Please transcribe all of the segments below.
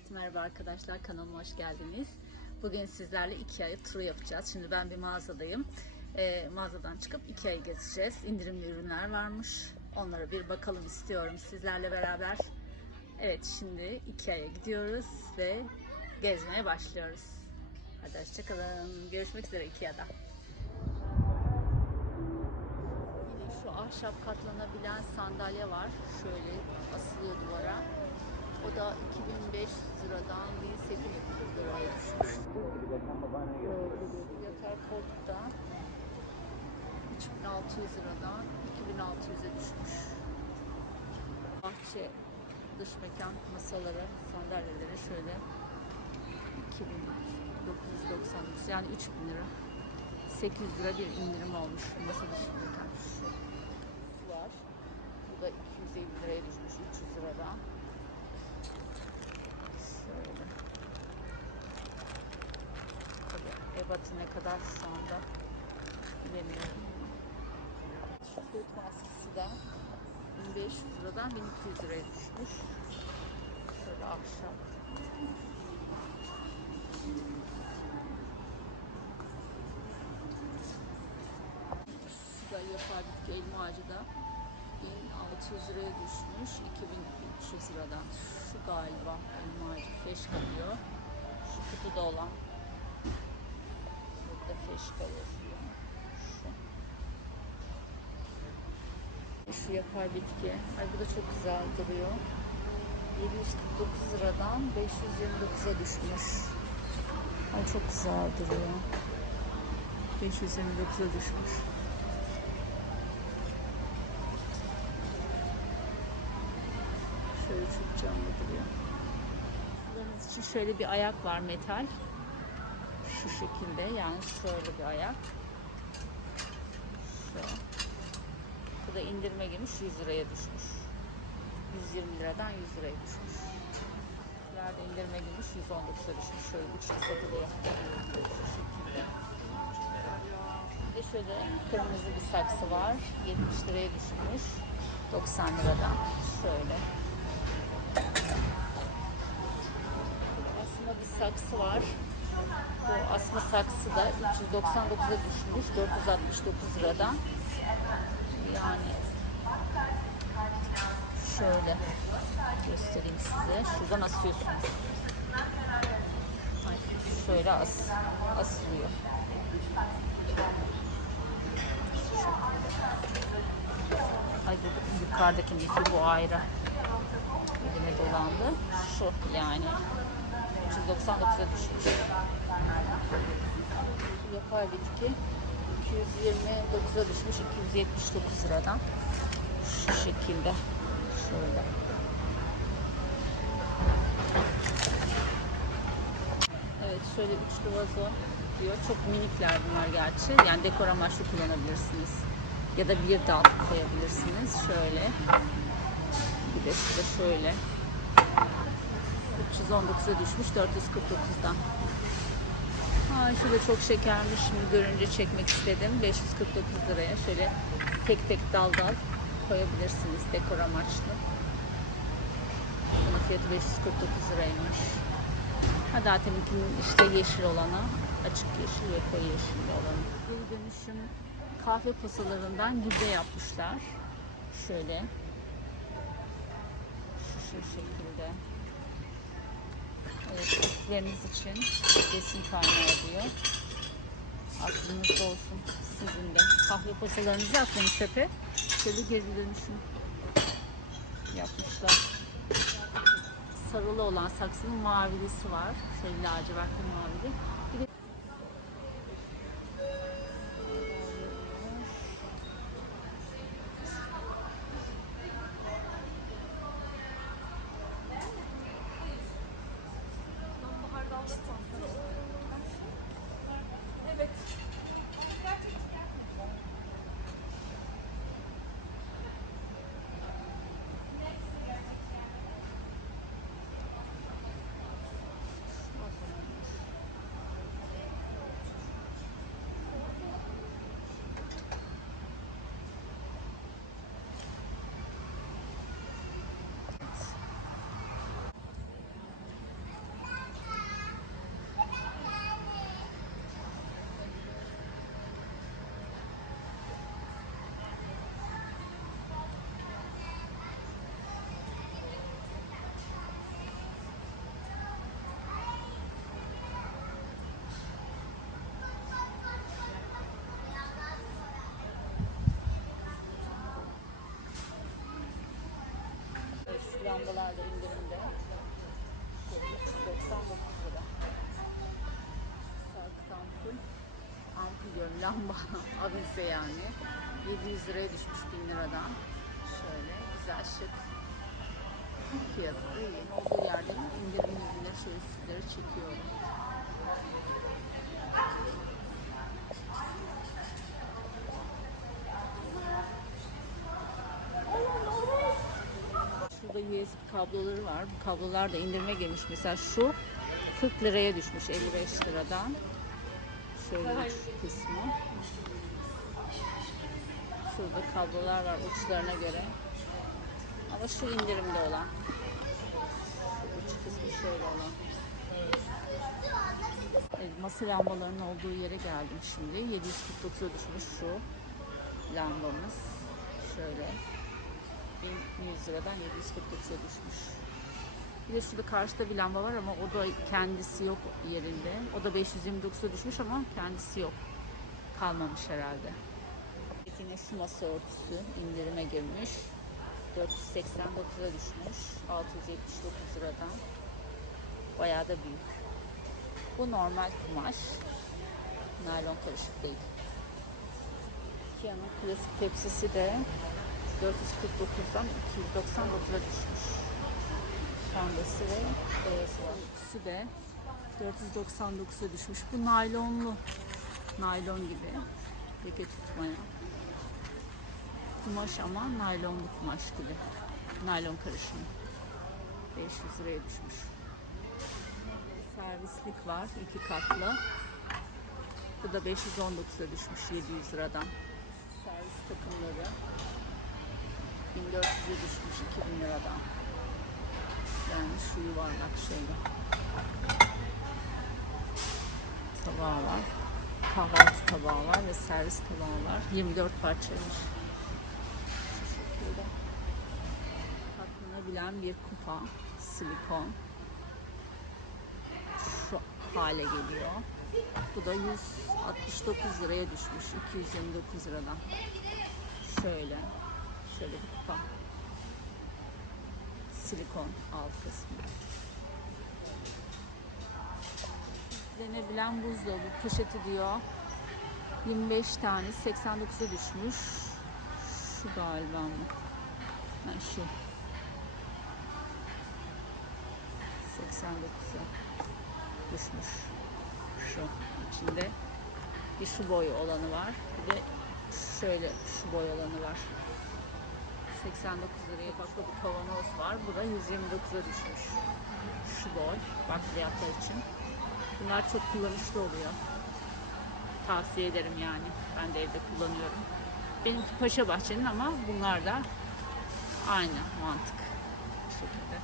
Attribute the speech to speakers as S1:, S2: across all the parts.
S1: Evet merhaba arkadaşlar kanalıma hoş geldiniz. Bugün sizlerle Ikea'yı turu yapacağız. Şimdi ben bir mağazadayım. Ee, mağazadan çıkıp Ikea'yı gezeceğiz. İndirimli ürünler varmış. Onlara bir bakalım istiyorum sizlerle beraber. Evet şimdi Ikea'ya gidiyoruz ve gezmeye başlıyoruz. Hadi hoşçakalın. Görüşmek üzere Ikea'da. Yine şu ahşap katlanabilen sandalye var. Şöyle asılıyor duvara. O da 2500 liradan 1800 liraya düşmüş. Yatar koltukta 3600 liradan 2600'e düşmüş. Bahçe dış mekan masaları, sandalyeleri şöyle 2999 yani 3000 lira. 800 lira bir indirim olmuş masa dışı mekan. Var. Bu da 250 liraya düşmüş 300 liradan. Şöyle. Ebatı ne kadar şu anda bilemiyorum. Süt maskesi de 1500 liradan 1200 liraya düşmüş. Şöyle ahşap. Şu da yapay bitki elma ağacı da 1600 liraya düşmüş 2300 liradan şu galiba elma ağacı feş kalıyor şu kutuda olan burada feş kalıyor şu. Şu yapay bitki. Ay bu da çok güzel duruyor. 749 liradan 529'a düşmüş. Ay çok güzel duruyor. 529'a düşmüş. Şöyle çok canlı duruyor. Şuranız için şöyle bir ayak var metal. Şu şekilde yani şöyle bir ayak. Şu. Bu da indirime girmiş 100 liraya düşmüş. 120 liradan 100 liraya düşmüş. Şuralarda indirime girmiş 119'a düşmüş. Şöyle üçlü satılıyor. Şu şekilde. Bir de şöyle kırmızı bir saksı var. 70 liraya düşmüş. 90 liradan. Şöyle. Asma bir saksı var. Bu asma saksı da 399'a düşmüş. 469 liradan. Yani şöyle göstereyim size. Şuradan asıyorsunuz. Şöyle as, asılıyor. Ay yukarıdaki bu ayrı. Elime dolandı. Şu yani. 399'a düşmüş. Yapay bitki 229'a düşmüş. 279 liradan. Şu şekilde. Şöyle. Evet şöyle üçlü vazo diyor. Çok minikler bunlar gerçi. Yani dekor amaçlı kullanabilirsiniz. Ya da bir dal koyabilirsiniz. Şöyle. Bir de şöyle. 319'a düşmüş 449'dan. Ha şu da çok şekermiş. Şimdi görünce çekmek istedim. 549 liraya şöyle tek tek dal dal koyabilirsiniz dekor amaçlı. Bunun fiyatı 549 liraymış. Ha daha teminkinin işte yeşil olanı, açık yeşil ve koyu yeşil olanı. Geri dönüşüm kahve posalarından gübre yapmışlar. Şöyle. Şu, şu şekilde. Evet, için besin kaynağı diyor. Aklınızda olsun sizin de. Kahve posalarınızı atmayın çöpe. Şöyle geri dönüşüm yapmışlar. Sarılı olan saksının mavilisi var. Şöyle lacivertli mavili. Lambalar da indirimde. 99 lira. Sarkıt ampul. Ampul diyorum lamba. Avize yani. 700 liraya düşmüş 1000 liradan. Şöyle güzel şık. Fiyatı da iyi. Olduğu yerde indirim ürünleri şöyle sizlere çekiyorum. Şurada USB kabloları var. Bu kablolar da indirime girmiş. Mesela şu 40 liraya düşmüş 55 liradan. Şöyle uç kısmı. Şurada kablolar var uçlarına göre. Ama şu indirimde olan. Şu uç kısmı şöyle olan. Evet, masa lambalarının olduğu yere geldim şimdi. 749'a düşmüş şu lambamız. Şöyle. 1100 liradan 749'a düşmüş. Bir de şurada karşıda bir lamba var ama o da kendisi yok yerinde. O da 529'a düşmüş ama kendisi yok. Kalmamış herhalde. Yine şu masa örtüsü indirime girmiş. 489'a düşmüş. 679 liradan. Bayağı da büyük. Bu normal kumaş. Naylon karışık değil. Ikea'nın klasik tepsisi de 449'dan 299'a düşmüş. Pembesi ve beyazı var. İkisi de 499'a düşmüş. Bu naylonlu. Naylon gibi. Leke tutmaya. Kumaş ama naylonlu kumaş gibi. Naylon karışımı. 500 liraya düşmüş. Servislik var. iki katlı. Bu da 519'a düşmüş 700 liradan. Servis takımları 1400'e düşmüş 2000 liradan. Yani şu yuvarlak şeyle. Tabağı var. Kahvaltı tabağı var ve servis tabağı var. 24 parçaymış. Şu şekilde. Katlanabilen bir kupa. Silikon. Şu hale geliyor. Bu da 169 liraya düşmüş. 229 liradan. Şöyle. Şöyle bir kupa. Silikon alt kısmı. Denebilen buzdolabı poşeti diyor. 25 tane 89'a düşmüş. Şu galiba mı? Ha, şu. 89'a düşmüş. Şu. içinde bir şu boy olanı var. Bir de şöyle şu boy olanı var. 89 liraya baklı bir kavanoz var. Bu da 129'a düşmüş. Şu boy bakliyatlar için. Bunlar çok kullanışlı oluyor. Tavsiye ederim yani. Ben de evde kullanıyorum. Benimki Paşa Bahçe'nin ama bunlar da aynı mantık. Şekilde.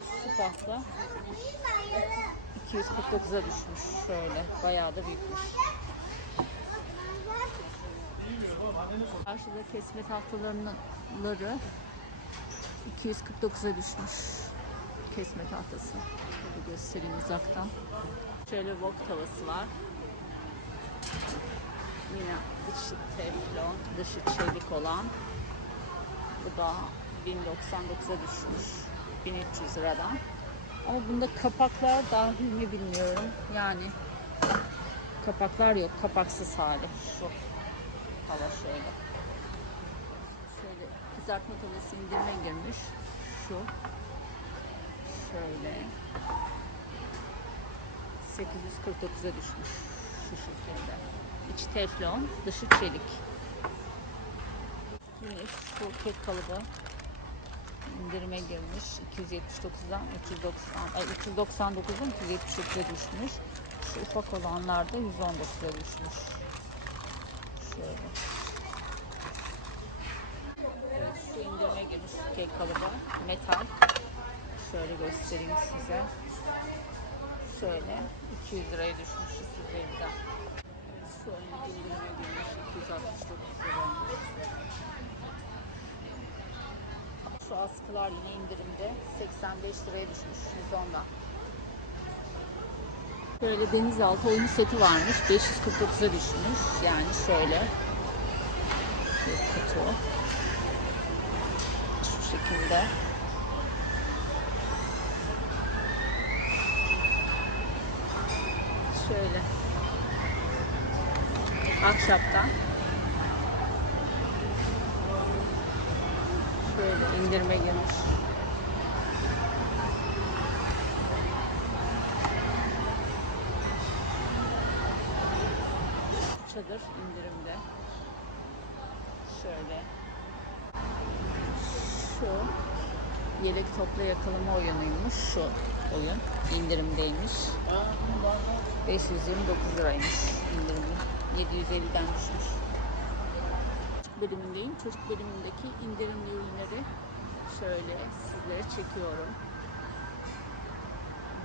S1: Su tahta 249'a düşmüş. Şöyle. Bayağı da büyükmüş. Karşıda kesme tahtaları 249'a düşmüş. Kesme tahtası. Şöyle göstereyim uzaktan. Şöyle wok tavası var. Yine içi teflon, dışı çelik olan. Bu da 1099'a düşmüş. 1300 liradan. Ama bunda kapaklar dahil mi bilmiyorum. Yani kapaklar yok. Kapaksız hali. Şu hava şöyle. Şöyle kızartma tavası indirime girmiş. Şu. Şöyle. 849'a düşmüş. Şu şekilde. İçi teflon, dışı çelik. Yine şu kek kalıbı indirime girmiş. 279'dan 390, ay 399'dan 279'a düşmüş. Şu ufak olanlar da 119'a düşmüş. Şöyle. Evet, şu indirime girmiş kek kalıbı. Metal. Şöyle göstereyim size. Şöyle 200 liraya düşmüş şu üzerinden. Şu indirime girmiş 269 lira. Şu askılar yine indirimde 85 liraya düşmüş 110'dan. Şöyle denizaltı oyunu seti varmış. 549'a düşmüş. Yani şöyle. Bir kutu. Şu şekilde. Şöyle. Ahşaptan. Şöyle indirme girmiş. Çadır indirimde. Şöyle. Şu yelek topla yakalama oyunuymuş şu oyun. indirimdeymiş. 529 liraymış indirimi. 750'den düşmüş. Bölümündeyim. Çocuk bölümündeki indirimli ürünleri şöyle sizlere çekiyorum.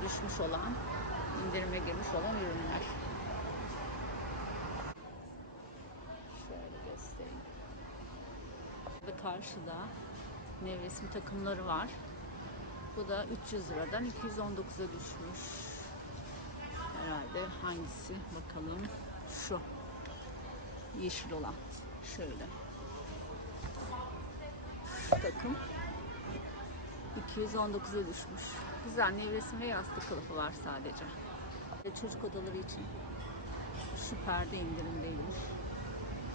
S1: Düşmüş olan, indirime girmiş olan ürünler. Şöyle göstereyim. Ve karşıda nevresim takımları var. Bu da 300 liradan 219'a düşmüş. Herhalde hangisi bakalım. Şu. Yeşil olan. Şöyle. Şu takım 219'a düşmüş. Güzel nevresim ve yastık kılıfı var sadece. Çocuk odaları için şu perde indirimdeymiş.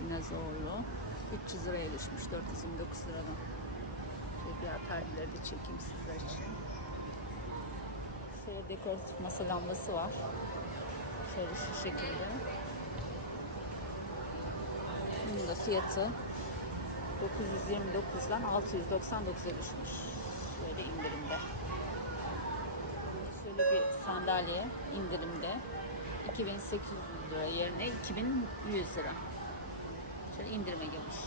S1: Dinozorlu. 300 liraya düşmüş. 429 liradan. Ve diğer perdeleri de çekeyim sizler için. Şöyle dekoratif masa lambası var. Şöyle şu şekilde. Bunun da fiyatı 929'dan 699'a düşmüş. Böyle indirimde. Şöyle bir sandalye indirimde. 2800 lira yerine 2100 lira. Şöyle indirime girmiş.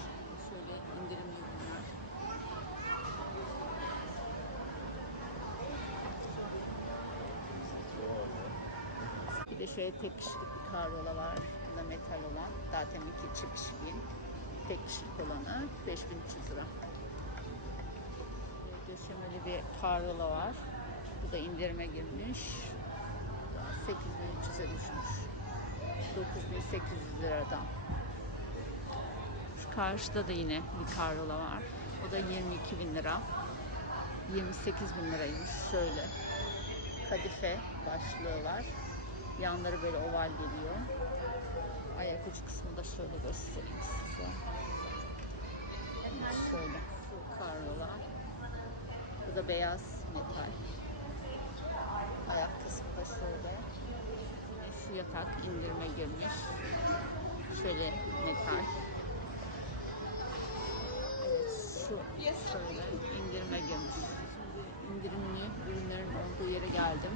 S1: Şöyle indirimli ürünler. Bir de şöyle tek kişilik bir karola var. Bu da metal olan. Zaten iki çift kişiliğin tek kişilik olanı 5300 lira. Döşemeli bir karola var. Bu da indirime girmiş. 8300'e düşmüş. 9800 liradan. Karşıda da yine bir karola var. O da 22 bin lira. 28 bin liraymış. Şöyle. Kadife başlığı var. Yanları böyle oval geliyor. Ayak ucu kısmını da şöyle göstereyim size. Şöyle. Şu karola. Bu da beyaz metal. Ayak kısmı da şöyle. Şu yatak indirime girmiş. Şöyle metal. Şu şöyle indirime girmiş. İndirimli ürünlerin olduğu yere geldim.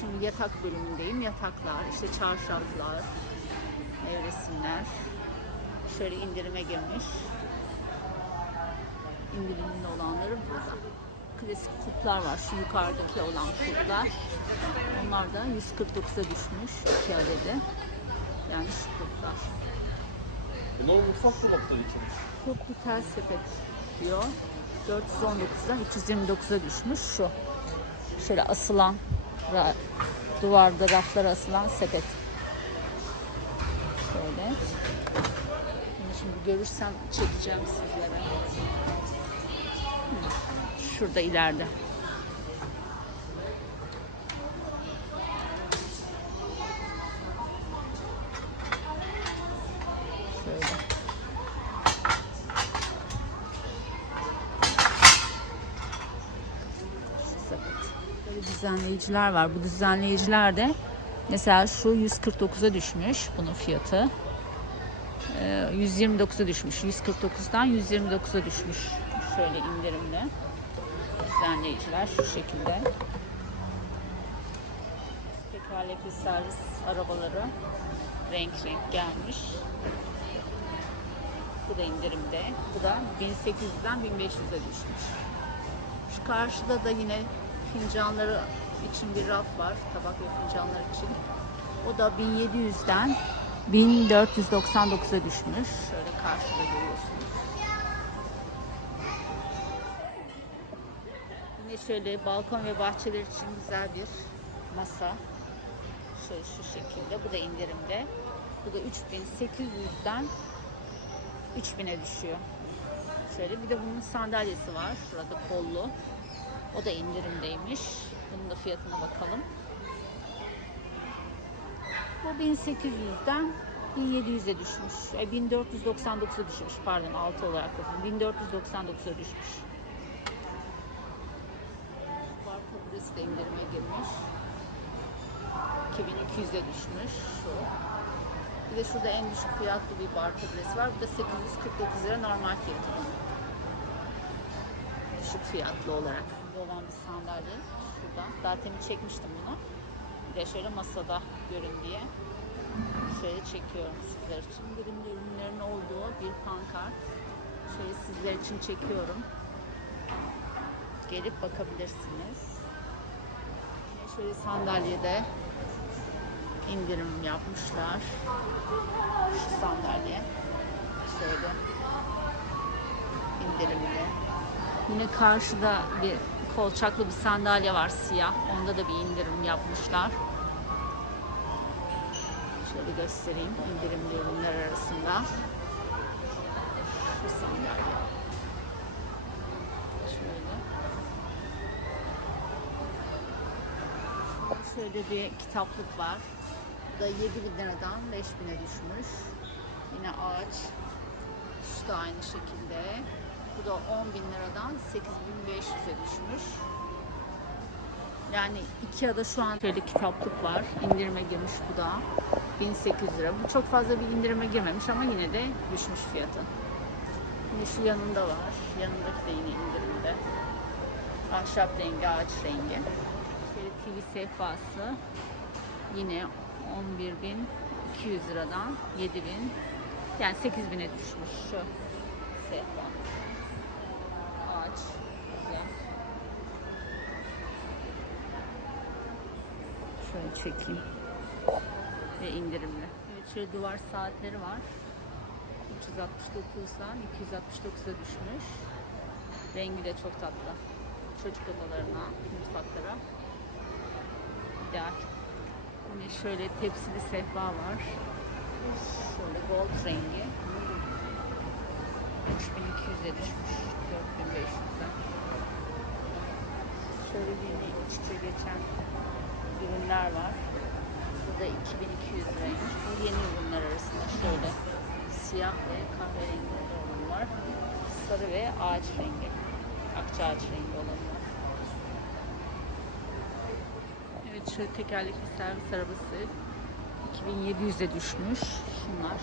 S1: Şimdi yatak bölümündeyim. Yataklar, işte çarşaflar, nevresimler. Şöyle indirime girmiş. İndirimli olanları burada. Klasik kuplar var. Şu yukarıdaki olan kuplar. Onlar da 149'a düşmüş. 2 adedi. Yani şu kuplar.
S2: Bunlar mutfak dolapları için.
S1: Yok bu tel sepet diyor. 419'dan 329'a düşmüş şu. Şöyle asılan duvarda raflara asılan sepet. Şöyle. Şimdi görürsem çekeceğim sizlere. Şurada ileride. Şöyle. sepet. Böyle düzenleyiciler var. Bu düzenleyiciler de mesela şu 149'a düşmüş bunun fiyatı. Ee, 129'a düşmüş. 149'dan 129'a düşmüş. Şöyle indirimli. Düzenleyiciler şu şekilde. Tekerlekli servis arabaları renk renk gelmiş. Bu da indirimde. Bu da 1800'den 1500'e düşmüş. Şu karşıda da yine fincanları için bir raf var. Tabak ve fincanlar için. O da 1700'den 1499'a düşmüş. Şöyle karşıda görüyorsunuz. Yine şöyle balkon ve bahçeler için güzel bir masa. Şöyle şu şekilde. Bu da indirimde. Bu da 3800'den 3000'e düşüyor. Şöyle bir de bunun sandalyesi var. Şurada kollu. O da indirimdeymiş. Bunun da fiyatına bakalım. Bu 1800'den 1700'e düşmüş. E, 1499'a düşmüş pardon 6 olarak bakın. 1499'a düşmüş. Bar burası da indirime girmiş. 2200'e düşmüş şu. Bir de şurada en düşük fiyatlı bir bar taburesi var. Bu da 849 lira normal fiyatı. Düşük fiyatlı olarak. Burada olan bir sandalye şurada. Temin çekmiştim bunu. Bir şöyle masada görün diye. Şöyle çekiyorum sizler için. İndirimli ürünlerin olduğu bir pankart. Şöyle sizler için çekiyorum. Gelip bakabilirsiniz. Yine şöyle sandalyede indirim yapmışlar. Şu sandalye. Şöyle indirimli. Yine karşıda bir kolçaklı bir sandalye var siyah. Onda da bir indirim yapmışlar. Şöyle göstereyim indirimli ürünler arasında. Şu sandalye. Şöyle. Şöyle bir kitaplık var. Bu da 7 bin liradan 5 bine düşmüş. Yine ağaç. Şu da aynı şekilde. Bu da 10 bin liradan 8500'e düşmüş. Yani Ikea'da şu an şöyle kitaplık var. İndirime girmiş bu da. 1800 lira. Bu çok fazla bir indirime girmemiş ama yine de düşmüş fiyatı. Yine şu yanında var. Yanındaki de yine indirimde. Ahşap rengi, ağaç rengi. Şöyle TV sehpası. Yine 11.200 liradan 7.000 yani 8.000'e düşmüş şu sehpa. Şöyle çekeyim. Ve indirimli. Evet şöyle duvar saatleri var. 369'dan 269'a düşmüş. Rengi de çok tatlı. Çocuk odalarına, mutfaklara. İdeal. Yine şöyle tepsili sehpa var. Şöyle gold rengi. 3200'e düşmüş. 4500'den. Şöyle yine iç içe geçen ürünler var. Bu da 2200 liraymış. Bu yeni ürünler arasında şöyle siyah ve kahverengi olan var. Sarı ve ağaç rengi. Akça ağaç rengi olan var. Evet şöyle tekerlekli servis arabası 2700'e düşmüş. Şunlar